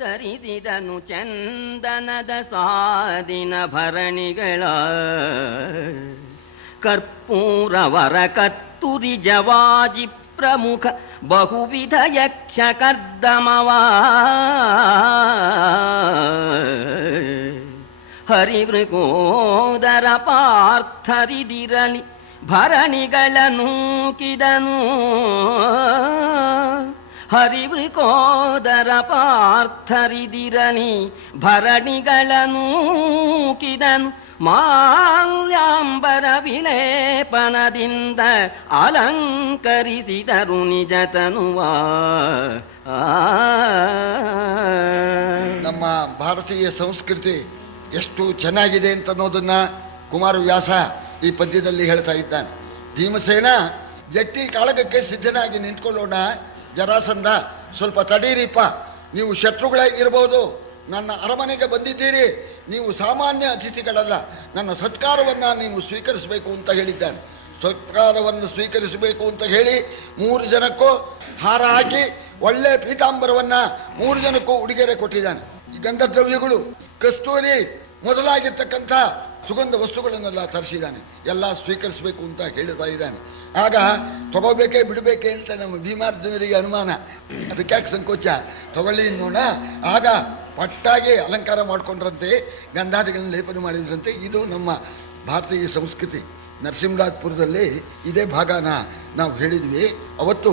ತರಿಸಿದನು ಚಂದನದ ಸಾದಿನ ಭರಣಿಗಳ ಕರ್ಪೂರವರ ಕತ್ತುರಿ ಜವಾಜಿ ಪ್ರಮುಖ ಬಹುವಿಧ ಯಕ್ಷ ಕರ್ದಮವ ಹರಿವೃಕೋದರ ಪಾರ್ಥರಿದಿರಲಿ ಭರಣಿಗಳ ನೂಕಿದನು ಹರಿವೃಕೋದರ ಪಾರ್ಥರಿದಿರಲಿ ಭರಣಿಗಳ ನೂಕಿದನು ಮಾಲ್ಯಾಂಬರ ವಿಲೇಪನದಿಂದ ಅಲಂಕರಿಸಿದರು ನಿಜತನುವ. ನಮ್ಮ ಭಾರತೀಯ ಸಂಸ್ಕೃತಿ ಎಷ್ಟು ಚೆನ್ನಾಗಿದೆ ಅಂತ ಅನ್ನೋದನ್ನ ಕುಮಾರವ್ಯಾಸ ಈ ಪದ್ಯದಲ್ಲಿ ಹೇಳ್ತಾ ಇದ್ದಾನೆ. ಭೀಮಸೇನ ಜಟ್ಟಿ ಕಾಳಗಕ್ಕೆ ಸಿದ್ಧನಾಗಿ ನಿಂತ್ಕೊಳ್ಳೋಣ, ಜರಾಸಂಧ ಸ್ವಲ್ಪ ತಡೀರಿಪ್ಪ, ನೀವು ಶತ್ರುಗಳಾಗಿರ್ಬೋದು, ನನ್ನ ಅರಮನೆಗೆ ಬಂದಿದ್ದೀರಿ, ನೀವು ಸಾಮಾನ್ಯ ಅತಿಥಿಗಳಲ್ಲ, ನನ್ನ ಸತ್ಕಾರವನ್ನು ನೀವು ಸ್ವೀಕರಿಸಬೇಕು ಅಂತ ಹೇಳಿದ್ದಾನೆ. ಸತ್ಕಾರವನ್ನು ಸ್ವೀಕರಿಸಬೇಕು ಅಂತ ಹೇಳಿ 3 ಜನಕ್ಕೂ ಹಾರ ಹಾಕಿ ಒಳ್ಳೆ ಪೀತಾಂಬರವನ್ನು 3 ಜನಕ್ಕೂ ಉಡುಗೊರೆ ಕೊಟ್ಟಿದ್ದಾನೆ. ಈ ಗಂಧದ್ರವ್ಯಗಳು, ಕಸ್ತೂರಿ ಮೊದಲಾಗಿರ್ತಕ್ಕಂಥ ಸುಗಂಧ ವಸ್ತುಗಳನ್ನೆಲ್ಲ ತರಿಸಿದ್ದಾನೆ. ಎಲ್ಲ ಸ್ವೀಕರಿಸಬೇಕು ಅಂತ ಹೇಳ್ತಾ ಇದ್ದಾನೆ. ಆಗ ತಗೋಬೇಕೇ ಬಿಡಬೇಕೆ ಅಂತ ನಮ್ಮ ಭೀಮಾರ್ಜುನರಿಗೆ ಅನುಮಾನ. ಅದಕ್ಕೆ ಯಾಕೆ ಸಂಕೋಚ, ತಗೊಳ್ಳಿ ನೋಡ. ಆಗ ಪಟ್ಟಾಗಿ ಅಲಂಕಾರ ಮಾಡಿಕೊಂಡ್ರಂತೆ, ಗಂಧಾದಿಗಳನ್ನ ಲೇಪನ ಮಾಡಿದ್ರಂತೆ. ಇದು ನಮ್ಮ ಭಾರತೀಯ ಸಂಸ್ಕೃತಿ. ನರಸಿಂಹರಾಜಪುರದಲ್ಲಿ ಇದೇ ಭಾಗನ ನಾವು ಹೇಳಿದ್ವಿ. ಅವತ್ತು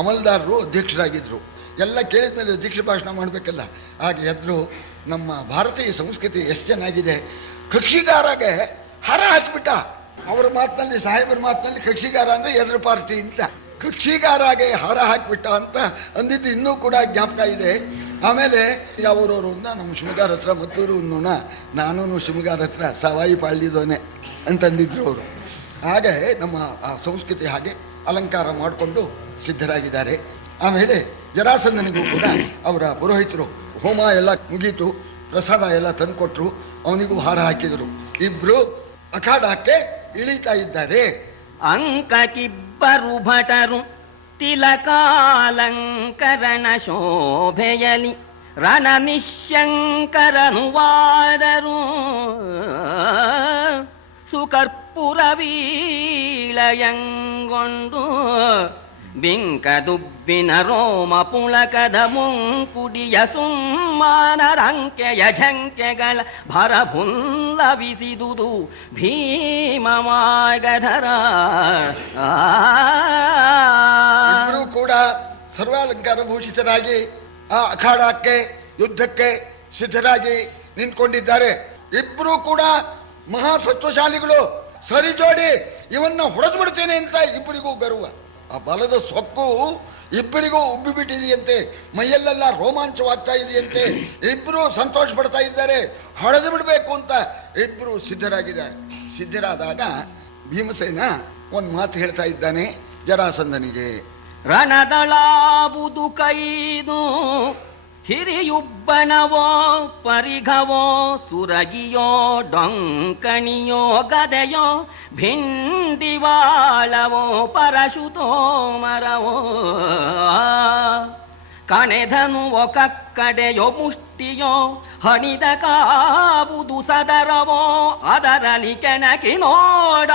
ಅಮಲ್ದಾರರು ಅಧ್ಯಕ್ಷರಾಗಿದ್ದರು. ಎಲ್ಲ ಕೇಳಿದ ಮೇಲೆ ಅಧ್ಯಕ್ಷ ಭಾಷಣ ಮಾಡಬೇಕಲ್ಲ, ಹಾಗೆ ಎದ್ರು. ನಮ್ಮ ಭಾರತೀಯ ಸಂಸ್ಕೃತಿ ಎಷ್ಟು ಚೆನ್ನಾಗಿದೆ. ಕಕ್ಷಿಗಾರಗೆ ಹಾರ ಹಾಕಿಬಿಟ್ಟ. ಅವರ ಮಾತಿನಲ್ಲಿ, ಸಾಹೇಬರ ಮಾತಿನಲ್ಲಿ ಕಕ್ಷಿಗಾರ ಅಂದರೆ ಎದುರು ಪಾರ್ಟಿ ಅಂತ. ಕಕ್ಷಿಗಾರಾಗೆ ಹಾರ ಹಾಕಿಬಿಟ್ಟ ಅಂತ ಅಂದಿದ್ದು ಇನ್ನೂ ಕೂಡ ಜ್ಞಾಪಕ ಇದೆ. ಆಮೇಲೆ ಯಾವೂರವರು ಅಂತ ನಮ್ಮ ಶಿವಗಾರ ಹತ್ರ ಮತ್ತೂರು ಅನ್ನೋಣ, ನಾನು ಶಿವಗಾರ ಹತ್ರ ಸವಾಯಿ ಪಾಳ್ಯದವನೇ ಅಂತಂದಿದ್ರು ಅವರು. ಹಾಗೆ ನಮ್ಮ ಆ ಸಂಸ್ಕೃತಿ ಹಾಗೆ ಅಲಂಕಾರ ಮಾಡಿಕೊಂಡು ಸಿದ್ಧರಾಗಿದ್ದಾರೆ. ಆಮೇಲೆ ಜರಾಸಂಧನಿಗೂ ಕೂಡ ಅವರ ಪುರೋಹಿತರು ಹೋಮ ಎಲ್ಲ ಮುಗೀತು, ಪ್ರಸಾದ ಎಲ್ಲ ತಂದುಕೊಟ್ರು, ಅವನಿಗೂ ಹಾರ ಹಾಕಿದರು. ಇಬ್ರು ಅಖಾಡಕ್ಕೆ ಇಳಿತಾ ಇದ್ದಾರೆ. ಅಂಕಕ್ಕಿಬ್ಬರು ಭಟರು ತಿಲಕಾಲಂಕರಣ ಶೋಭೆಯಲಿ ರಣ ನಿಶಂಕರನು ವಾದರು ಸುಕರ್ಪುರ ವೀಳಯಂಗೊಂಡು ಬಿಂಕದುಬ್ಬಿನ ರೋಮ ಪುಳಕದ ಮುಂಕುಡಿಯ ಸುಮ್ಮಾನರಂಕೆಯ ಝಂಕೆಗಳ ಭರಭುಲ್ಲವಿಸಿದುದು ಭೀಮಮಾಗಧರ. ಇಬ್ಬರೂ ಕೂಡ ಸರ್ವಾಲಂಕಾರ ಭೂಷಿತರಾಗಿ ಆ ಅಖಾಡಕ್ಕೆ ಯುದ್ಧಕ್ಕೆ ಸಿದ್ಧರಾಗಿ ನಿಂತ್ಕೊಂಡಿದ್ದಾರೆ. ಇಬ್ಬರೂ ಕೂಡ ಮಹಾಸತ್ವಶಾಲಿಗಳು. ಸರಿ ಜೋಡಿ ಇವನ್ನ ಹೊಡೆದು ಬಿಡ್ತೇನೆ ಅಂತ ಇಬ್ಬರಿಗೂ ಗರ್ವ. ಆ ಬಲದ ಸೊಕ್ಕು ಇಬ್ಬರಿಗೂ ಉಬ್ಬಿಬಿಟ್ಟಿದೆಯಂತೆ, ಮೈಯಲ್ಲೆಲ್ಲ ರೋಮಾಂಚವಾಗ್ತಾ ಇದೆಯಂತೆ. ಇಬ್ಬರು ಸಂತೋಷ ಪಡ್ತಾ ಇದ್ದಾರೆ, ಹೊಡೆದು ಬಿಡಬೇಕು ಅಂತ ಇಬ್ಬರು ಸಿದ್ಧರಾಗಿದ್ದಾರೆ. ಸಿದ್ಧರಾದಾಗ ಭೀಮಸೇನ ಒಂದು ಮಾತು ಹೇಳ್ತಾ ಇದ್ದಾನೆ ಜರಾಸಂಧನಿಗೆ. ರಣದಳಾಬುದು ಕೈದು ಹಿರಿಯುಬ್ಬನವೋ ಪರಿಘವೋ ಸುರಗಿಯೋ ಡೊಂಕಣಿಯೋ ಗದೆಯೋ ಭಿಂಡಿವಾಳವೋ ಪರಶುತೋ ಮರವೋ ಕಣೆಧನುವೋ ಕಕ್ಕಡೆಯೋ ಮುಷ್ಟಿಯೋ ಹಣಿದ ಕಾಬುದು ಸದರವೋ ಅದರಲಿ ಕೆಣಕಿ ನೋಡ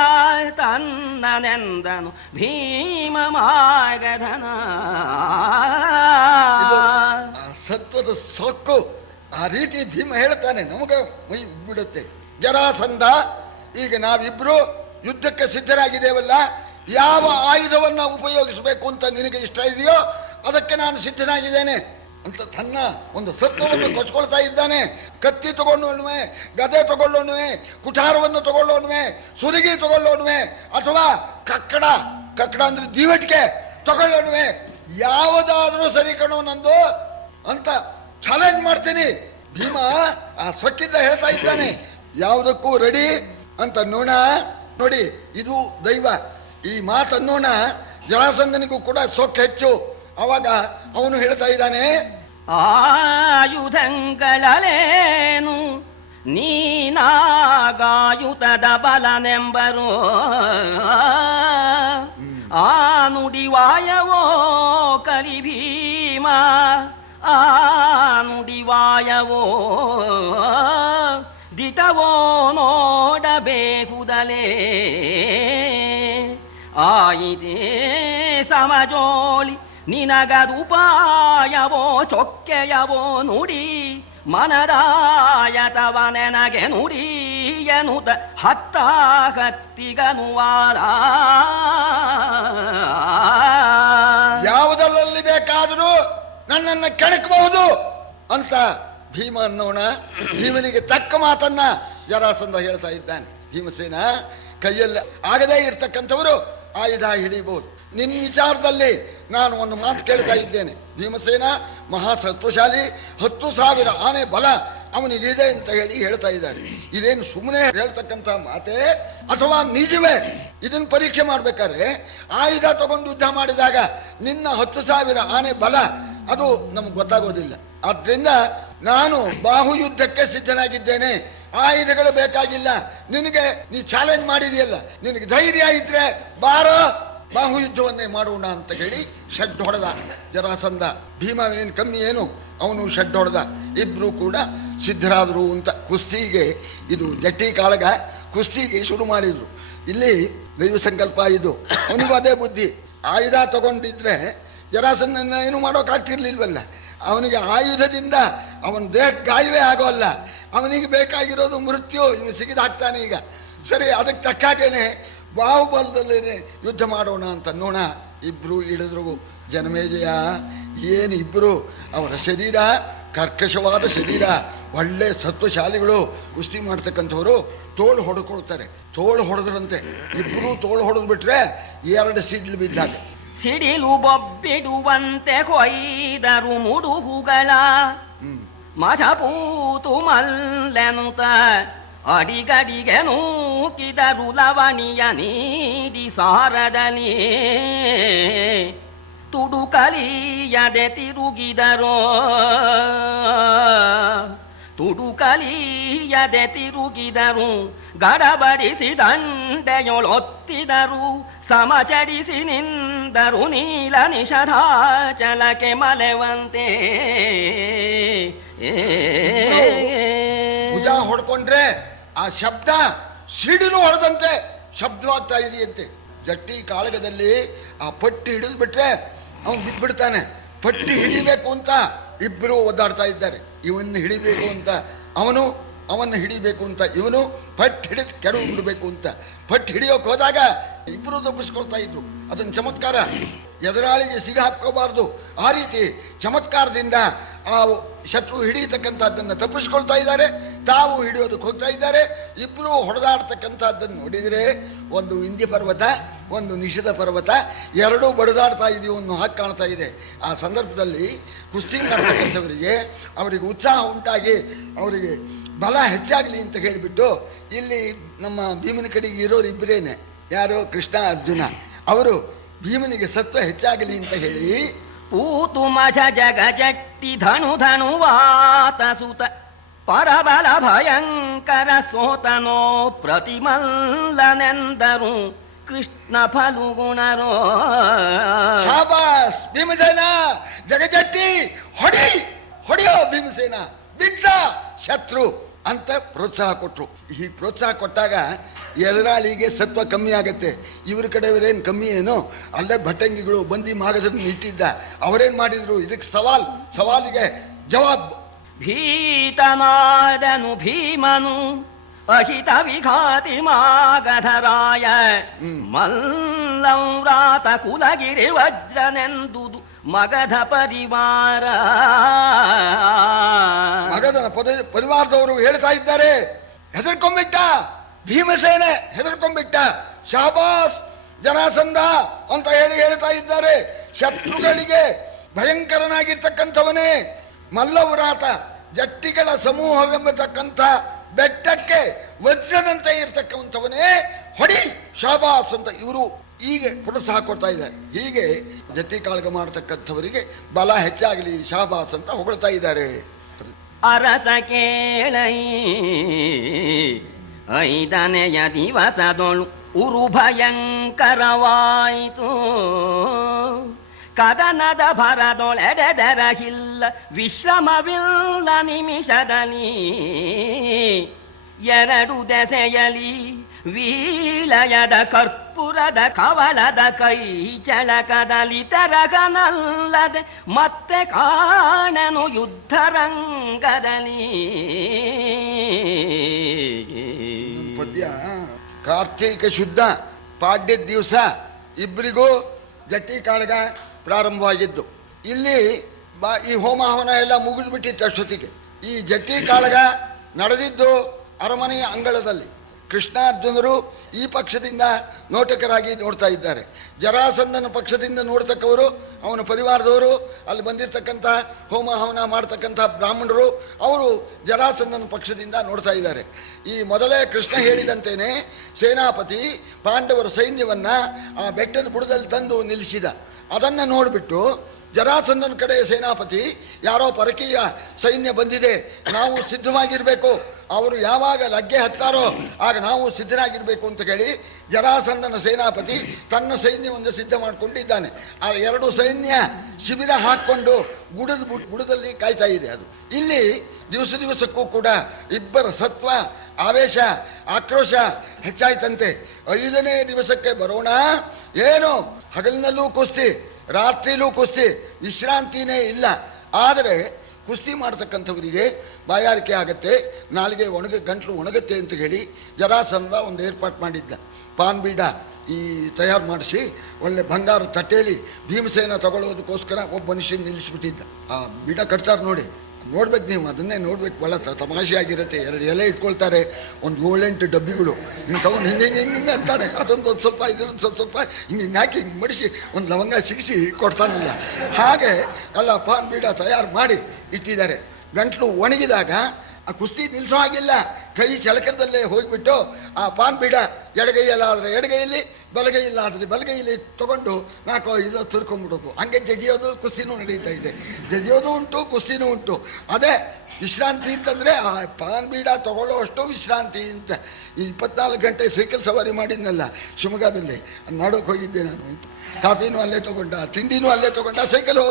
ತನ್ನನೆಂದನು ಭೀಮಮಾಗಧನ. ಸತ್ವದ ಸೊಕ್ಕು ಆ ರೀತಿ ಭೀಮ ಹೇಳ್ತಾನೆ, ನಮಗೆ ಮೈ ಬಿಡುತ್ತೆ. ಜರಾಸಂಧ, ಈಗ ನಾವಿಬ್ರು ಯುದ್ಧಕ್ಕೆ ಸಿದ್ಧರಾಗಿದ್ದೇವಲ್ಲ, ಯಾವ ಆಯುಧವನ್ನ ಉಪಯೋಗಿಸಬೇಕು ಅಂತ ನಿನಗೆ ಇಷ್ಟ ಇದೆಯೋ ಅದಕ್ಕೆ ನಾನು ಸಿದ್ಧನಾಗಿದ್ದೇನೆ ಅಂತ ತನ್ನ ಒಂದು ಸತ್ವವನ್ನು ಕೊಚ್ಕೊಳ್ತಾ ಇದ್ದಾನೆ. ಕತ್ತಿ ತಗೊಂಡೋನ್ವೆ, ಗದೆ ತಗೊಳ್ಳೋನ್ವೆ, ಕುಠಾರವನ್ನು ತಗೊಳ್ಳೋನ್ವೆ, ಸುರಿಗಿ ತಗೊಳ್ಳೋನ್ವೆ, ಅಥವಾ ಕಕ್ಕಡ ಅಂದ್ರೆ ದೀವಟಿಕೆ ತಗೊಳ್ಳೋನ್ವೆ, ಯಾವುದಾದ್ರೂ ಸರಿ ಕಣೋ ನಂದು ಅಂತ ಚಾಲೆಂಜ್ ಮಾಡ್ತೀನಿ. ಭೀಮ ಆ ಸೊಕ್ಕಿದ್ದ ಹೇಳ್ತಾ ಇದ್ದಾನೆ, ಯಾವುದಕ್ಕೂ ರೆಡಿ ಅಂತ ನೋಣ. ನೋಡಿ, ಇದು ದೈವ. ಈ ಮಾತನ್ನೋಣ ಜರಾಸಂಧನಿಗೂ ಕೂಡ ಸೊಕ್ಕು ಹೆಚ್ಚು. ಅವಾಗ ಅವನು ಹೇಳ್ತಾ ಇದ್ದಾನೆ, ಆಯುಧಗಳೇನು ನೀನಾಗಾಯುಧದ ಬಲನೆಂಬರು ಆ ನುಡಿವಾಯವೋ ಕಲಿ ಭೀಮ, ಆ ನುಡಿವಾಯವೋ ಉಪಾಯವೋ ದಿಟವೋ ನೋಡಬೇಕುದಲೇ ಆಯಿತೇ ಸಮಜೋಳಿ ನಿನಗದುಪಾಯವೋ ಚೊಕ್ಕೆಯವೋ ನುಡಿ ಮನದಾಯತವ ನೆನಗೆ ನುಡಿಯನುತ ಹತ್ತ ಕತ್ತಿಗನುವಾದ ಯಾವುದರಲ್ಲಿ ಬೇಕಾದರೂ ನನ್ನನ್ನು ಕೆಣಕಬಹುದು ಅಂತ ಭೀಮ ಅನ್ನೋಣ. ಭೀಮನಿಗೆ ತಕ್ಕ ಮಾತನ್ನ ಜರಾಸಂಧ ಹೇಳ್ತಾ ಇದ್ದಾನೆ. ಭೀಮಸೇನ ಕೈಯಲ್ಲಿ ಆಗದೇ ಇರ್ತಕ್ಕಂಥವರು ಆಯುಧ ಹಿಡಿಬಹುದು. ನಿನ್ನ ವಿಚಾರದಲ್ಲಿ ನಾನು ಒಂದು ಮಾತು ಕೇಳ್ತಾ ಇದ್ದೇನೆ. ಭೀಮಸೇನ ಮಹಾಸತ್ವಶಾಲಿ, 10,000 ಆನೆ ಬಲ ಅವನಿಗಿದೆ ಅಂತ ಹೇಳ್ತಾ ಇದ್ದಾರೆ. ಇದೇನು ಸುಮ್ಮನೆ ಹೇಳ್ತಕ್ಕಂಥ ಮಾತೇ ಅಥವಾ ನಿಜವೇ? ಇದನ್ನ ಪರೀಕ್ಷೆ ಮಾಡ್ಬೇಕಾದ್ರೆ ಆಯುಧ ತಗೊಂಡು ಯುದ್ಧ ಮಾಡಿದಾಗ ನಿನ್ನ 10,000 ಆನೆ ಬಲ ಅದು ನಮ್ಗೆ ಗೊತ್ತಾಗೋದಿಲ್ಲ. ಆದ್ರಿಂದ ನಾನು ಬಾಹು ಯುದ್ಧಕ್ಕೆ ಸಿದ್ಧನಾಗಿದ್ದೇನೆ, ಆಯುಧಗಳು ಬೇಕಾಗಿಲ್ಲ. ನಿನಗೆ ನೀ ಚಾಲೆಂಜ್ ಮಾಡಿದೆಯಲ್ಲ, ನಿನಗೆ ಧೈರ್ಯ ಇದ್ರೆ ಬಾರೋ ಬಾಹು ಯುದ್ಧವನ್ನೇ ಮಾಡೋಣ ಅಂತ ಹೇಳಿ ಷಡ್ ಹೊಡೆದ ಜರಾಸಂಧ. ಭೀಮ ಏನು ಕಮ್ಮಿ ಏನು, ಅವನು ಷಡ್ ಹೊಡೆದ. ಇಬ್ರು ಕೂಡ ಸಿದ್ಧರಾದರು ಅಂತ. ಕುಸ್ತಿಗೆ ಇದು ಜಟ್ಟಿ ಕಾಳಗ, ಕುಸ್ತಿಗೆ ಶುರು ಮಾಡಿದ್ರು. ಇಲ್ಲಿ ದೈವ ಸಂಕಲ್ಪ ಇದು. ಅವನಿಗೂ ಅದೇ ಬುದ್ಧಿ. ಆಯುಧ ತಗೊಂಡಿದ್ರೆ ಜರಾಸಂಧನ ಏನು ಮಾಡೋಕ್ಕಾಗ್ತಿರ್ಲಿಲ್ವಲ್ಲ. ಅವನಿಗೆ ಆಯುಧದಿಂದ ಅವನ ದೇಹಕ್ಕೆ ಗಾಯವೇ ಆಗೋಲ್ಲ. ಅವನಿಗೆ ಬೇಕಾಗಿರೋದು ಮೃತ್ಯು. ಇವನು ಸಿಗಿದಾಗ್ತಾನೆ ಈಗ. ಸರಿ, ಅದಕ್ಕೆ ತಕ್ಕಾಗೇನೆ ಬಾಹುಬಲದಲ್ಲೇನೆ ಯುದ್ಧ ಮಾಡೋಣ ಅಂತ ನೋಣ. ಇಬ್ರು ಇಳಿದ್ರು. ಜನಮೇಜಯ ಏನು ಇಬ್ರು, ಅವರ ಶರೀರ ಕರ್ಕಶವಾದ ಶರೀರ, ಒಳ್ಳೆ ಸತ್ವಶಾಲಿಗಳು. ಕುಸ್ತಿ ಮಾಡ್ತಕ್ಕಂಥವ್ರು ತೋಳು ಹೊಡ್ಕೊಳ್ತಾರೆ. ತೋಳು ಹೊಡೆದ್ರಂತೆ ಇಬ್ರು. ತೋಳು ಹೊಡೆದ್ ಬಿಟ್ರೆ 2 ಸಿಡ್ಲು ಬಿದ್ದಾಗ ಸಿಡಿಲು ಬೊಬ್ಬಿಡುವಂತೆ ಕೊಯ್ದರು ಮುಡುಹುಗಳ ಮಜಪೂತು ಮಲ್ಲೆನುತ ಅಡಿಗಡಿಗೆ ನೂಕಿದರು ಲವಣಿಯ ನೀಡಿ ಸಾರದಲ್ಲಿ ತುಡುಕಲಿಯದೆ ತಿರುಗಿದರೋ ತುಡುಕಲಿಯದೆ ತಿರುಗಿದರು ಗಡಬಡಿಸಿ ದಂಡೆಯೊಳೊತ್ತಿದರು ಸಮಚಡಿಸಿ ನಿಂದರು ನೀಲ ನಿಷಧಾಚಲಕ್ಕೆ ಮಲೆವಂತೆ ಭುಜ ಹೊಡ್ಕೊಂಡ್ರೆ ಆ ಶಬ್ದ ಸಿಡಿಲು ಹೊಡೆದಂತೆ ಶಬ್ದವಾಗ್ತಾ ಇದೆಯಂತೆ. ಜಟ್ಟಿ ಕಾಳಗದಲ್ಲಿ ಆ ಪಟ್ಟಿ ಹಿಡಿದು ಬಿಟ್ರೆ ಅವನು ಬಿದ್ದ್ಬಿಡ್ತಾನೆ. ಪಟ್ಟಿ ಹಿಡಿಬೇಕು ಅಂತ ಇಬ್ಬರು ಒದ್ದಾಡ್ತಾ ಇದ್ದಾರೆ. ಇವನ್ನ ಹಿಡಿಬೇಕು ಅಂತ ಅವನ್ನ ಹಿಡಿಬೇಕು ಅಂತ ಇವನು, ಪಟ್ಟು ಹಿಡಿದು ಕೆಡವು ಬಿಡಬೇಕು ಅಂತ. ಪಟ್ಟು ಹಿಡಿಯೋಕೆ ಹೋದಾಗ ಇಬ್ಬರು ತಪ್ಪಿಸ್ಕೊಳ್ತಾ ಇದ್ರು. ಅದನ್ನ ಚಮತ್ಕಾರ. ಎದುರಾಳಿಗೆ ಸಿಗ ಹಾಕೋಬಾರ್ದು. ಆ ರೀತಿ ಚಮತ್ಕಾರದಿಂದ ಆ ಶತ್ರು ಹಿಡಿಯತಕ್ಕಂಥದ್ದನ್ನು ತಪ್ಪಿಸ್ಕೊಳ್ತಾ ಇದ್ದಾರೆ, ತಾವು ಹಿಡಿಯೋದಕ್ಕೆ ಹೋಗ್ತಾ ಇದ್ದಾರೆ. ಇಬ್ಬರು ಹೊಡೆದಾಡ್ತಕ್ಕಂಥದ್ದನ್ನು ನೋಡಿದರೆ ಒಂದು ವಿಂಧ್ಯ ಪರ್ವತ, ಒಂದು ನಿಷಧ ಪರ್ವತ, ಎರಡೂ ಬಡಿದಾಡ್ತಾ ಇದೆಯೋ ಅನ್ನೋ ಹಾಗೆ ಕಾಣ್ತಾ ಇದೆ. ಆ ಸಂದರ್ಭದಲ್ಲಿ ಕುಸ್ತಿ ಮಾಡ್ತಕ್ಕಂಥವರಿಗೆ ಅವರಿಗೆ ಉತ್ಸಾಹ ಉಂಟಾಗಿ ಅವರಿಗೆ ಬಲ ಹೆಚ್ಚಾಗಲಿ ಅಂತ ಹೇಳಿಬಿಟ್ಟು ಇಲ್ಲಿ ನಮ್ಮ ಭೀಮನ ಕಡೆಗೆ ಇರೋರು ಇಬ್ಬರೇನೆ. ಯಾರು? ಕೃಷ್ಣ ಅರ್ಜುನ. ಅವರು ಭೀಮನಿಗೆ ಸತ್ವ ಹೆಚ್ಚಾಗಲಿ ಅಂತ ಹೇಳಿ ಪೂತು ಮಜ ಜಗ ಜಟ್ಟಿ ಧನು ಧನುವಾತ ಸುತ ಪರಬಲ ಭಯಂಕರ ಸೋತನೋ ಪ್ರತಿಮಲ್ಲನೆಂದರು ಕೃಷ್ಣ ಫಲುಗುಣರೋ. ಶಾಬಾಸ್ ಭೀಮಸೇನ, ಜಗಜಟ್ಟಿ ಹೊಡೆಯೋ ಭೀಮಸೇನ, ಬಿದ್ದ ಶತ್ರು ಅಂತ ಪ್ರೋತ್ಸಾಹ ಕೊಟ್ರು. ಈ ಪ್ರೋತ್ಸಾಹ ಕೊಟ್ಟಾಗ ಎದುರಾಳಿಗೆ ಸತ್ವ ಕಮ್ಮಿ ಆಗತ್ತೆ. ಇವ್ರ ಕಡೆಯವರೇನು ಕಮ್ಮಿ ಏನೋ, ಅಲ್ಲೇ ಭಟ್ಟಂಗಿಗಳು ಬಂದಿ ಮಾಗದನ್ನು ಇಟ್ಟಿದ್ದ. ಅವರೇನ್ ಮಾಡಿದ್ರು? ಇದಕ್ಕೆ ಸವಾಲಿಗೆ ಜವಾಬ್. ಭೀತನಾದನು ಭೀಮನು ಅಹಿತ ವಿಘಾತಿ ಮಾಗಧರಾಯ ಮಲ್ಲವ್ರಾತ ಕುಲಗಿರಿ ವಜ್ರನೆಂದುದು ಮಗಧ ಪರಿವಾರ. ಮಗಧನ ಪರಿವಾರದವರು ಹೇಳ್ತಾ ಇದ್ದಾರೆ, ಹೆದರ್ಕೊಂಡ್ಬಿಟ್ಟ ಭೀಮಸೇನೆ, ಹೆದರ್ಕೊಂಡ್ಬಿಟ್ಟ. ಶಾಬಾಸ್ ಜರಾಸಂಧ ಅಂತ ಹೇಳ್ತಾ ಇದ್ದಾರೆ. ಶತ್ರುಗಳಿಗೆ ಭಯಂಕರನಾಗಿರ್ತಕ್ಕಂಥವನೇ, ಮಲ್ಲವ್ರಾತ ಜಟ್ಟಿಗಳ ಸಮೂಹವೆಂಬತಕ್ಕಂಥ ಬೆಟ್ಟಕ್ಕೆ ವಜ್ರದಂತೆ ಇರ್ತಕ್ಕಂಥವನೇ, ಹೊಡಿ ಶಾಬಾಸ್ ಅಂತ ಇವರು ಈಗ ಪ್ರೋತ್ಸಾಹ ಕೊಡ್ತಾ ಇದ್ದಾರೆ. ಹೀಗೆ ಜಟ್ಟಿ ಕಾಳಗ ಮಾಡತಕ್ಕಂಥವರಿಗೆ ಬಲ ಹೆಚ್ಚಾಗಲಿ ಶಾಬಾಸ್ ಅಂತ ಹೊಗಳ್ತಾ ಇದ್ದಾರೆ. ಅರಸ ಕೇಳೈ 5ನೆಯ ದಿವಸದೊಳು ಉರು ಭಯಂಕರವಾಯಿತು. ಕದನದ ಭರದೊಳೆದೆರಹಿಲ್ಲ ವಿಶ್ರಮವಿಲ್ಲ ನಿಮಿಷದಲ್ಲಿ ಎರಡು ದೆಸೆಯಲಿ ವೀಳಯದ ಕರ್ಪೂರದ ಕವಳದ ಕೈ ಚಳಕದಲ್ಲಿ ತರಗನಲ್ಲದೆ ಮತ್ತೆ ಕಾಣನು ಯುದ್ಧರಂಗದಲ್ಲಿ. ಪದ್ಯ ಕಾರ್ತೀಕ ಶುದ್ಧ ಪಾಡ್ಯದ ದಿವಸ ಇಬ್ಬರಿಗೂ ಜಟ್ಟಿ ಕಾಳಗ ಪ್ರಾರಂಭವಾಗಿದ್ದು. ಇಲ್ಲಿ ಈ ಹೋಮ ಹವನ ಎಲ್ಲ ಮುಗಿದು ಬಿಟ್ಟಿತ್ತು ಅಷ್ಟೊತ್ತಿಗೆ. ಈ ಜಟ್ಟಿ ಕಾಳಗ ನಡೆದಿದ್ದು ಅರಮನೆಯ ಅಂಗಳದಲ್ಲಿ. ಕೃಷ್ಣಾರ್ಜುನರು ಈ ಪಕ್ಷದಿಂದ ನೋಟಕರಾಗಿ ನೋಡ್ತಾ ಇದ್ದಾರೆ. ಜರಾಸಂಧನ ಪಕ್ಷದಿಂದ ನೋಡ್ತಕ್ಕವರು, ಅವನ ಪರಿವಾರದವರು, ಅಲ್ಲಿ ಬಂದಿರತಕ್ಕಂಥ ಹೋಮ ಹವನ ಮಾಡ್ತಕ್ಕಂಥ ಬ್ರಾಹ್ಮಣರು, ಅವರು ಜರಾಸಂಧನ ಪಕ್ಷದಿಂದ ನೋಡ್ತಾ ಇದ್ದಾರೆ. ಈ ಮೊದಲೇ ಕೃಷ್ಣ ಹೇಳಿದಂತೇನೆ ಸೇನಾಪತಿ ಪಾಂಡವರ ಸೈನ್ಯವನ್ನ ಆ ಬೆಟ್ಟದ ಬುಡದಲ್ಲಿ ತಂದು ನಿಲ್ಲಿಸಿದ. ಅದನ್ನು ನೋಡಿಬಿಟ್ಟು ಜರಾಸಂಧನ ಕಡೆ ಸೇನಾಪತಿ ಯಾರೋ ಪರಕೀಯ ಸೈನ್ಯ ಬಂದಿದೆ, ನಾವು ಸಿದ್ಧವಾಗಿರಬೇಕು, ಅವರು ಯಾವಾಗ ಲಗ್ಗೆ ಹತ್ತಾರೋ ಆಗ ನಾವು ಸಿದ್ಧರಾಗಿರ್ಬೇಕು ಅಂತ ಹೇಳಿ ಜರಾಸಂಧನ ಸೇನಾಪತಿ ತನ್ನ ಸೈನ್ಯವನ್ನು ಸಿದ್ಧ ಮಾಡಿಕೊಂಡಿದ್ದಾನೆ. ಆ ಎರಡು ಸೈನ್ಯ ಶಿಬಿರ ಹಾಕ್ಕೊಂಡು ಗುಡದಲ್ಲಿ ಕಾಯ್ತಾ ಇದೆ. ಅದು ಇಲ್ಲಿ ದಿವಸ ದಿವಸಕ್ಕೂ ಕೂಡ ಇಬ್ಬರ ಸತ್ವ, ಆವೇಶ, ಆಕ್ರೋಶ ಹೆಚ್ಚಾಯ್ತಂತೆ. 5ನೇ ದಿವಸಕ್ಕೆ ಬರೋಣ, ಏನು ಹಗಲಿನಲ್ಲೂ ಕುಸ್ತಿ, ರಾತ್ರಿಲೂ ಕುಸ್ತಿ, ವಿಶ್ರಾಂತಿನೇ ಇಲ್ಲ. ಆದರೆ ಕುಸ್ತಿ ಮಾಡ್ತಕ್ಕಂಥವರಿಗೆ ಬಾಯಾರಿಕೆ ಆಗತ್ತೆ, ನಾಲಿಗೆ ಗಂಟ್ಲು ಒಣಗತ್ತೆ ಅಂತ ಹೇಳಿ ಜರಾಸಂಧ ಒಂದು ಏರ್ಪಾಟ್ ಮಾಡಿದ್ದ. ಪಾನ್ ಬೀಡ ಈ ತಯಾರು ಮಾಡಿಸಿ ಒಳ್ಳೆ ಬಂಗಾರ ತಟ್ಟೆಯಲ್ಲಿ ಭೀಮಸೇನ ತಗೊಳ್ಳೋದಕ್ಕೋಸ್ಕರ ಒಬ್ಬ ಮನುಷ್ಯನ ನಿಲ್ಲಿಸ್ಬಿಟ್ಟಿದ್ದ. ಆ ಬೀಡ ಕಟ್ತಾರೆ ನೋಡಿ, ನೋಡ್ಬೇಕು ನೀವು, ಅದನ್ನೇ ನೋಡ್ಬೇಕು. ಭಾಳ ತಮಾಷೆ ಆಗಿರುತ್ತೆ. 2 ಎಲೆ ಇಟ್ಕೊಳ್ತಾರೆ, ಒಂದು 7-8 ಡಬ್ಬಿಗಳು ಹಿಂಗೆ ತಗೊಂಡು ಹಿಂಗೆ ಅಂತಾರೆ. ಅದೊಂದು ಸ್ವಲ್ಪ ಇದೊಂದು ಸ್ವಲ್ಪ ಹಿಂಗೆ ಹಾಕಿ ಹಿಂಗೆ ಮಡಿಸಿ ಒಂದು ಲವಂಗ ಸಿಗಿಸಿ ಕೊಡ್ತಾನಿಲ್ಲ. ಹಾಗೆ ಎಲ್ಲ ಪಾನ್ ಬೀಡ ತಯಾರು ಮಾಡಿ ಇಟ್ಟಿದ್ದಾರೆ. ಗಂಟ್ಲು ಒಣಗಿದಾಗ ಆ ಕುಸ್ತಿ ನಿಲ್ಲಿಸೋ ಹಾಗಿಲ್ಲ, ಕೈ ಚಳಕದಲ್ಲೇ ಹೋಗಿಬಿಟ್ಟು ಆ ಪಾನ್ ಬೀಡ ಎಡಗೈಯಲ್ಲಾದರೆ ಎಡಗೈಯಲ್ಲಿ, ಬಲಗೈಯಿಲ್ಲಾದರೆ ಬಲಗೈಯಲ್ಲಿ ತಗೊಂಡು 4-5 ತುರ್ಕೊಂಡ್ಬಿಡೋದು. ಹಂಗೆ ಜಗಿಯೋದು, ಕುಸ್ತಿನೂ ನಡೀತಾ ಇದೆ. ಜಗಿಯೋದು ಉಂಟು, ಕುಸ್ತಿನೂ ಉಂಟು. ಅದೇ ವಿಶ್ರಾಂತಿ ಅಂತಂದರೆ ಆ ಪಾನ್ ಬೀಡ ತಗೊಳ್ಳೋ ಅಷ್ಟು ವಿಶ್ರಾಂತಿ ಅಂತ. ಈ 24 ಗಂಟೆ ಸೈಕಲ್ ಸವಾರಿ ಮಾಡಿದ್ನಲ್ಲ ಶಿವಮೊಗ್ಗದಲ್ಲಿ, ನೋಡೋಕೆ ಹೋಗಿದ್ದೆ ನಾನು. ಕಾಫಿನೂ ಅಲ್ಲೇ ತಗೊಂಡ, ತಿಂಡಿನೂ ಅಲ್ಲೇ ತಗೊಂಡ, ಸೈಕಲ್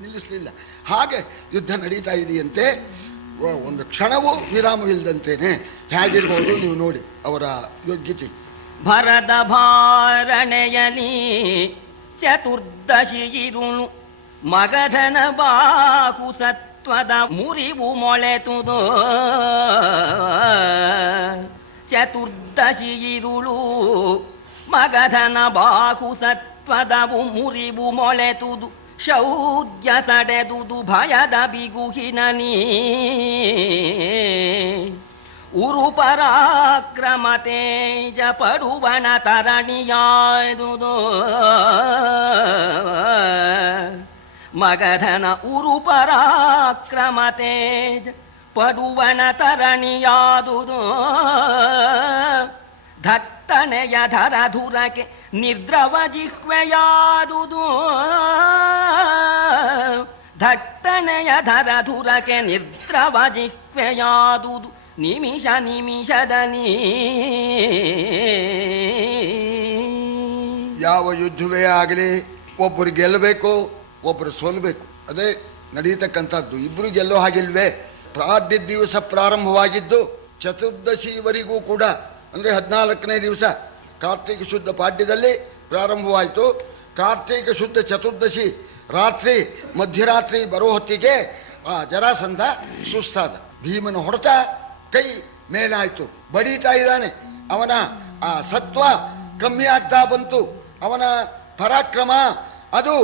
ನಿಲ್ಲಿಸಲಿಲ್ಲ. ಹಾಗೆ ಯುದ್ಧ ನಡೀತಾ ಇದೆಯಂತೆ. ಒಂದು ಕ್ಷಣವೂ ವಿರಾಮವಿಲ್ಲದಂತೇನೆ. ಹೇಗಿರ್ಬೋದು ನೀವು ನೋಡಿ ಅವರ ಯೋಗ್ಯತೆ. ಭರದ ಭಾರಣೆಯಲಿ ಚತುರ್ದಶಿ ಇರುಳು ಮಗಧನ ಬಾಕು ಸತ್ವದ ಮುರಿವು ಮೊಳೆತುದು. ಚತುರ್ದಶಿ ಇರುಳು ಮಗಧನ ಬಾಕು ಸತ್ವದವು ಮುರಿವು ಮೊಳೆತುದು. ಶೌರ್ಯ ಸಡೆದುದು ಭಯದ ಬಿಗುಹಿನನಿ ಉರು ಪರಾಕ್ರಮ ತೇಜ ಪಡುವಣ ತರಣಿಯಾದುದು. ಮಗಧನ ಉರು ಪರಾಕ್ರಮ ತೇಜ ಪಡುವಣ ತರಣಿಯಾದುದು. ದಟ್ಟಣೆಯ ಧರಧುರಕ್ಕೆ ನಿರ್ದ್ರವ ಜಿಹ್ವೆಯಾದುದು. ದಟ್ಟಣೆಯ ಧರಧುರಕ್ಕೆ ನಿರ್ದ್ರವ ಜಿಹ್ವೆಯಾದುದು. ನಿಮಿಷ ನಿಮಿಷದಲ್ಲಿ ಯಾವ ಯುದ್ಧವೇ ಆಗಲಿ ಒಬ್ಬರು ಗೆಲ್ಲಬೇಕು, ಒಬ್ಬರು ಸೋಲ್ಬೇಕು. ಅದೇ ನಡೀತಕ್ಕಂಥದ್ದು. ಇಬ್ಬರು ಗೆಲ್ಲೋ ಹಾಗಿಲ್ವೇ. ಪಾಡ್ಯ ದಿವಸ ಪ್ರಾರಂಭವಾಗಿದ್ದು ಚತುರ್ದಶಿವರೆಗೂ ಕೂಡ, ಅಂದರೆ 14ನೇ ದಿವಸ ಕಾರ್ತೀಕ ಶುದ್ಧ ಪಾಡ್ಯದಲ್ಲಿ ಪ್ರಾರಂಭವಾಯಿತು. ಕಾರ್ತೀಕ ಶುದ್ಧ ಚತುರ್ದಶಿ ರಾತ್ರಿ ಮಧ್ಯರಾತ್ರಿ ಬರೋ ಹೊತ್ತಿಗೆ ಆ ಜರಾಸಂಧ ಸುಸ್ತಾದ. ಭೀಮನ ಹೊಡೆತ ಕೈ ಮೇಲಾಯಿತು, ಬಡೀತಾ ಇದ್ದಾನೆ. ಅವನ ಆ ಸತ್ವ ಕಮ್ಮಿ ಆಗ್ತಾ ಬಂತು. ಅವನ ಪರಾಕ್ರಮ ಅದು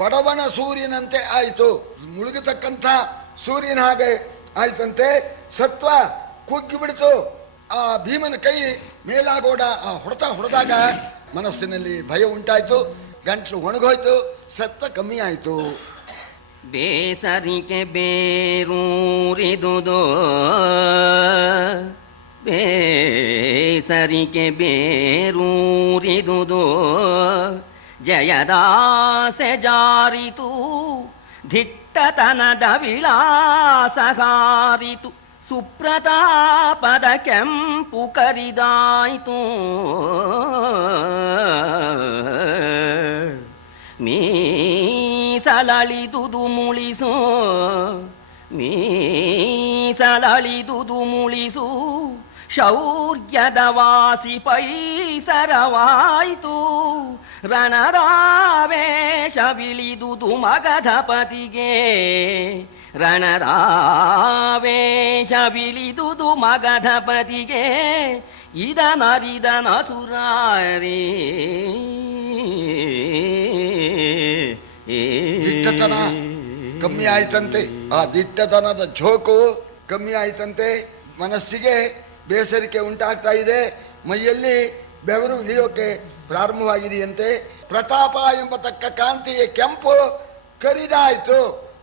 ಪಡವಣ ಸೂರ್ಯನಂತೆ ಆಯಿತು. ಮುಳುಗತಕ್ಕಂಥ ಸೂರ್ಯನ ಹಾಗೆ ಆಯ್ತಂತೆ. ಸತ್ವ ಕುಗ್ಗಿಬಿಡ್ತು. ಆ ಭೀಮನ ಕೈ ಮೇಲಾಗೋಡ ಆ ಹೊಡೆದಾಗ ಮನಸ್ಸಿನಲ್ಲಿ ಭಯ ಉಂಟಾಯ್ತು, ಗಂಟ್ಲು ಒಣಗೋಯ್ತು, ಸತ್ವ ಕಮ್ಮಿ ಆಯಿತು. ಬೇಸರಿಕೆ ಬೇರೂರಿದುದು. ಬೇಸರಿಕೆ ಬೇರೂರಿದುದು. ಜಯದಾಸೆ ಜಾರಿತು ಧಿಟ್ಟತನದ ವಿಳಾಸಗಾರಿತು. ಸುಪ್ರತಾಪದ ಕೆಂಪು ಕರಿದಾಯಿತು. ಮೀಸಲಳಿದುದು ಮುಳಿಸು ಮೀಸಲಳಿದುದು ಮುಳಿಸು ಶೌರ್ಯದ ವಾಸಿ ಪೈಸರವಾಯಿತು ರಣದಾವೇಶವಿಳಿದುದು ಮಗಧಪತಿಗೆ ರಣದಾವೇಶವಿಳಿದುದು ಮಗಧಪತಿಗೆ ಇದನರಿದನ ಸುರಾರಿ ದಿಟ್ಟತನ ಕಮ್ಮಿ ಆಯ್ತಂತೆ. ಆ ದಿಟ್ಟತನದ ಝೋಕು ಕಮ್ಮಿ ಆಯ್ತಂತೆ. ಮನಸ್ಸಿಗೆ ಬೇಸರಿಕೆ ಉಂಟಾಗ್ತಾ ಇದೆ. ಮೈಯಲ್ಲಿ ಬೆವರು ಇಳಿಯೋಕೆ ಪ್ರಾರಂಭವಾಗಿದೆಯಂತೆ. ಪ್ರತಾಪ ಎಂಬತಕ್ಕ ಕಾಂತಿಯ ಕೆಂಪು ಕರಿದಾಯ್ತು,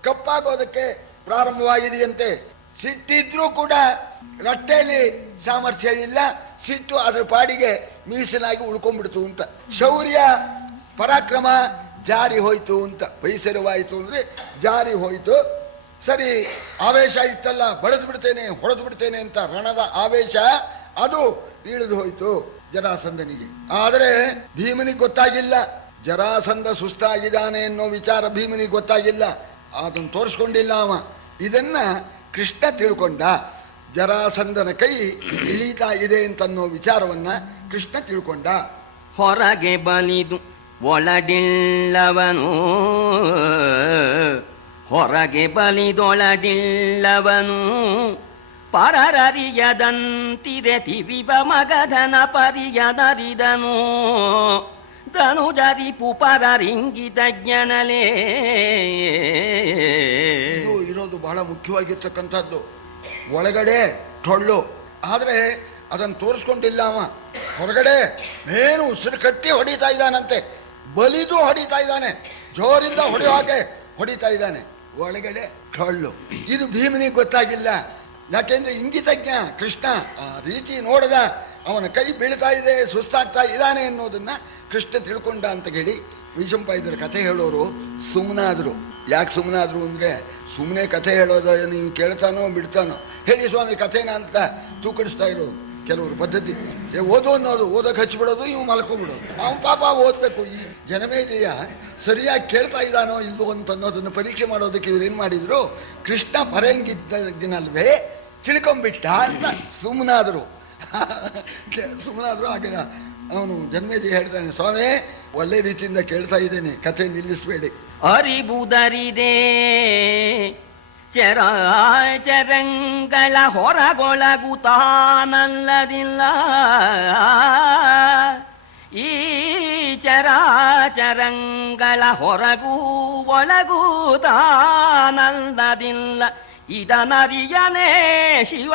ಕಪ್ಪಾಗೋದಕ್ಕೆ ಪ್ರಾರಂಭವಾಗಿದೆಯಂತೆ. ಸಿಟ್ಟಿದ್ರೂ ಕೂಡ ರಟ್ಟೆಯಲ್ಲಿ ಸಾಮರ್ಥ್ಯ ಇಲ್ಲ. ಸಿಟ್ಟು ಅದರ ಪಾಡಿಗೆ ಮೀಸಲಾಗಿ ಉಳ್ಕೊಂಡ್ಬಿಡ್ತು ಅಂತ. ಶೌರ್ಯ ಪರಾಕ್ರಮ ಜಾರಿ ಹೋಯ್ತು ಅಂತ. ಪೈಸರವಾಯಿತು ಅಂದ್ರೆ ಜಾರಿ ಹೋಯ್ತು. ಸರಿ, ಆವೇಶ ಇತ್ತಲ್ಲ, ಬಡಿದು ಬಿಡ್ತೇನೆ ಹೊಡೆದು ಬಿಡ್ತೇನೆ ಅಂತ ರಣದ ಆವೇಶ ಅದು ಇಳಿದು ಹೋಯ್ತು ಜರಾಸಂಧನಿಗೆ. ಆದರೆ ಭೀಮನಿಗೆ ಗೊತ್ತಾಗಿಲ್ಲ. ಜರಾಸಂಧ ಸುಸ್ತಾಗಿದ್ದಾನೆ ಅನ್ನೋ ವಿಚಾರ ಭೀಮನಿಗೆ ಗೊತ್ತಾಗಿಲ್ಲ. ಅದನ್ನು ತೋರಿಸ್ಕೊಂಡಿಲ್ಲ ಅವ. ಇದನ್ನ ಕೃಷ್ಣ ತಿಳ್ಕೊಂಡ. ಜರಾಸಂಧನ ಕೈ ಇಳೀತಾ ಇದೆ ಅಂತನ್ನೋ ವಿಚಾರವನ್ನ ಕೃಷ್ಣ ತಿಳ್ಕೊಂಡ. ಹೊರಗೆ ಬಲಿದು ಒಳಡಿಲ್ಲವನು ಹೊರಗೆ ಬಲಿದೊಳಡಿಲ್ಲವನು ಪರರರಿಯದಂತಿರೆ ತಿವಿವ ಮಗಧನ ಪರಿಯದರಿದನು ಧನುಜರಿಪು ಪರರಿಂಗಿತ ಜ್ಞನಲೇ. ಇದು ಇರೋದು ಬಹಳ ಮುಖ್ಯವಾಗಿರ್ತಕ್ಕಂಥದ್ದು. ಒಳಗಡೆ ಟೊಳ್ಳು, ಆದ್ರೆ ಅದನ್ನು ತೋರಿಸ್ಕೊಂಡಿಲ್ಲ ಅವ. ಹೊರಗಡೆ ಏನು ಉಸಿರು ಕಟ್ಟಿ ಹೊಡಿತಾ ಇದ್ದಾನಂತೆ, ಬಲಿದು ಹೊಡಿತಾ ಇದ್ದಾನೆ, ಜೋರಿಂದ ಹೊಡೆಯೋ ಹಾಗೆ ಹೊಡಿತಾ ಇದ್ದಾನೆ. ಒಳಗಡೆ ಟೊಳ್ಳು. ಇದು ಭೀಮನಿಗೆ ಗೊತ್ತಾಗಿಲ್ಲ. ಯಾಕೆಂದ್ರೆ ಇಂಗಿತಜ್ಞ ಕೃಷ್ಣ. ಆ ರೀತಿ ನೋಡದ, ಅವನ ಕೈ ಬೀಳ್ತಾ ಇದೆ, ಸುಸ್ತಾಗ್ತಾ ಇದ್ದಾನೆ ಅನ್ನೋದನ್ನ ಕೃಷ್ಣ ತಿಳ್ಕೊಂಡ ಅಂತ ಹೇಳಿ ವೈಶಂಪಾಯನರ ಕಥೆ ಹೇಳೋರು ಸುಮ್ಮನಾದ್ರು. ಯಾಕೆ ಸುಮ್ಮನಾದ್ರು ಅಂದ್ರೆ, ಸುಮ್ಮನೆ ಕಥೆ ಹೇಳೋದು ನೀವು ಕೇಳ್ತಾನೋ ಬಿಡ್ತಾನೋ, ಹೇಳಿ ಸ್ವಾಮಿ ಕಥೆನ ಅಂತ ತೂಕಡಿಸ್ತಾ ಇರೋದು ಕೆಲವರು ಪದ್ಧತಿ. ಓದು ಅನ್ನೋದು, ಓದಕ್ಕೆ ಹಚ್ಚಿಬಿಡೋದು, ಇವು ಮಲ್ಕೊಂಡ್ಬಿಡೋದು. ಅವನು ಪಾಪ ಓದ್ಬೇಕು. ಈ ಜನಮೇಜಯ ಸರಿಯಾಗಿ ಕೇಳ್ತಾ ಇದ್ದಾನೋ ಇಲ್ವೋ ಅಂತ ಅನ್ನೋದನ್ನು ಪರೀಕ್ಷೆ ಮಾಡೋದಕ್ಕೆ ಇವ್ರೇನ್ ಮಾಡಿದ್ರು, ಕೃಷ್ಣ ಪರಂಗಿದ್ದಲ್ವೇ ತಿಳ್ಕೊಂಬಿಟ್ಟ ಅಂತ ಸುಮ್ಮನಾದ್ರು. ಸುಮ್ಮನಾದ್ರು. ಹಾಗೆ ಅವನು ಜನಮೇಜಯ ಹೇಳ್ತಾನೆ, ಸ್ವಾಮಿ ಒಳ್ಳೆ ರೀತಿಯಿಂದ ಕೇಳ್ತಾ ಇದ್ದೇನೆ, ಕಥೆ ನಿಲ್ಲಿಸಬೇಡಿ. ಅರಿಬುದರಿದೆ ಚರಾಚರಂಗಳ ಹೊರಗೊಳಗುತ್ತಾನಲ್ಲದಿಲ್ಲ. ಈ ಚರಾಚರಂಗಳ ಹೊರಗೂ ಒಳಗೂ ತಾನಲ್ಲದಿಲ್ಲ. ಇದನರಿಯನೇ ಶಿವ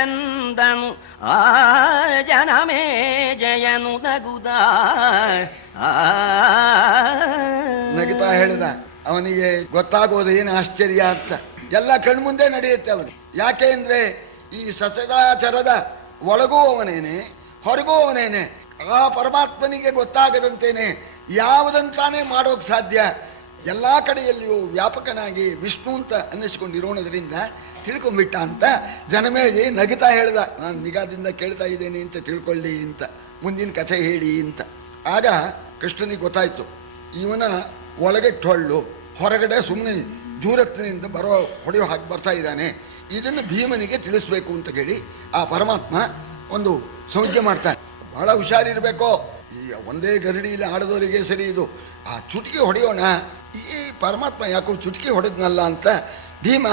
ಎಂದನು ಆ ಜನಮೇ ಜಯನು ನಗುದ. ನಗುತ್ತಾ ಹೇಳಿದ. ಅವನಿಗೆ ಗೊತ್ತಾಗೋದು ಏನು ಆಶ್ಚರ್ಯ ಅಂತ. ಎಲ್ಲ ಕಣ್ಮುಂದೆ ನಡೆಯುತ್ತೆ ಅವನಿಗೆ. ಯಾಕೆ ಅಂದ್ರೆ ಈ ಸಚರಾಚರದ ಒಳಗೂ ಅವನೇನೆ, ಹೊರಗೂ ಅವನೇನೆ. ಆ ಪರಮಾತ್ಮನಿಗೆ ಗೊತ್ತಾಗದಂತೇನೆ ಯಾವುದಂತಾನೆ ಮಾಡೋಕ್ ಸಾಧ್ಯ. ಎಲ್ಲಾ ಕಡೆಯಲ್ಲಿಯೂ ವ್ಯಾಪಕನಾಗಿ ವಿಷ್ಣು ಅಂತ ಅನ್ನಿಸ್ಕೊಂಡಿರೋಣದ್ರಿಂದ ತಿಳ್ಕೊಂಡ್ಬಿಟ್ಟ ಅಂತ ಜನಮೇಲೆ ನಗುತ್ತಾ ಹೇಳ್ದ, ನಾನು ನಿಗಾದಿಂದ ಕೇಳ್ತಾ ಇದ್ದೇನೆ ಅಂತ ತಿಳ್ಕೊಳ್ಳಿ ಅಂತ, ಮುಂದಿನ ಕಥೆ ಹೇಳಿ ಅಂತ. ಆಗ ಕೃಷ್ಣನಿಗೆ ಗೊತ್ತಾಯ್ತು, ಇವನ ಒಳಗೆ ಟೊಳ್ಳು, ಹೊರಗಡೆ ಸುಮ್ಮನೆ ಜೂರತ್ನಿಂದ ಹೊಡೆಯೋ ಹಾಕಿ ಬರ್ತಾ ಇದ್ದಾನೆ. ಇದನ್ನು ಭೀಮನಿಗೆ ತಿಳಿಸ್ಬೇಕು ಅಂತ ಹೇಳಿ ಆ ಪರಮಾತ್ಮ ಒಂದು ಸಂಜ್ಞೆ ಮಾಡ್ತಾನೆ. ಬಹಳ ಹುಷಾರಿರ್ಬೇಕು. ಈ ಒಂದೇ ಗರಡಿಯಲ್ಲಿ ಆಡದವರಿಗೆ ಸರಿ ಇದು. ಆ ಚುಟಿಕೆ ಹೊಡೆಯೋಣ, ಈ ಪರಮಾತ್ಮ ಯಾಕೋ ಚುಟಿಕೆ ಹೊಡೆದ್ನಲ್ಲ ಅಂತ ಭೀಮ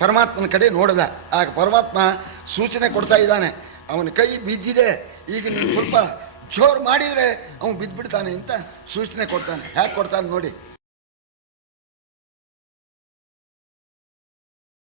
ಪರಮಾತ್ಮನ ಕಡೆ ನೋಡದ. ಆಗ ಪರಮಾತ್ಮ ಸೂಚನೆ ಕೊಡ್ತಾ ಇದ್ದಾನೆ, ಅವನ ಕೈ ಬಿದ್ದಿದೆ, ಈಗ ನೀನು ಸ್ವಲ್ಪ ಜೋರು ಮಾಡಿದ್ರೆ ಅವನು ಬಿದ್ದ್ಬಿಡ್ತಾನೆ ಅಂತ ಸೂಚನೆ ಕೊಡ್ತಾನೆ. ಹ್ಯಾಕೆ ಕೊಡ್ತಾನೆ ನೋಡಿ.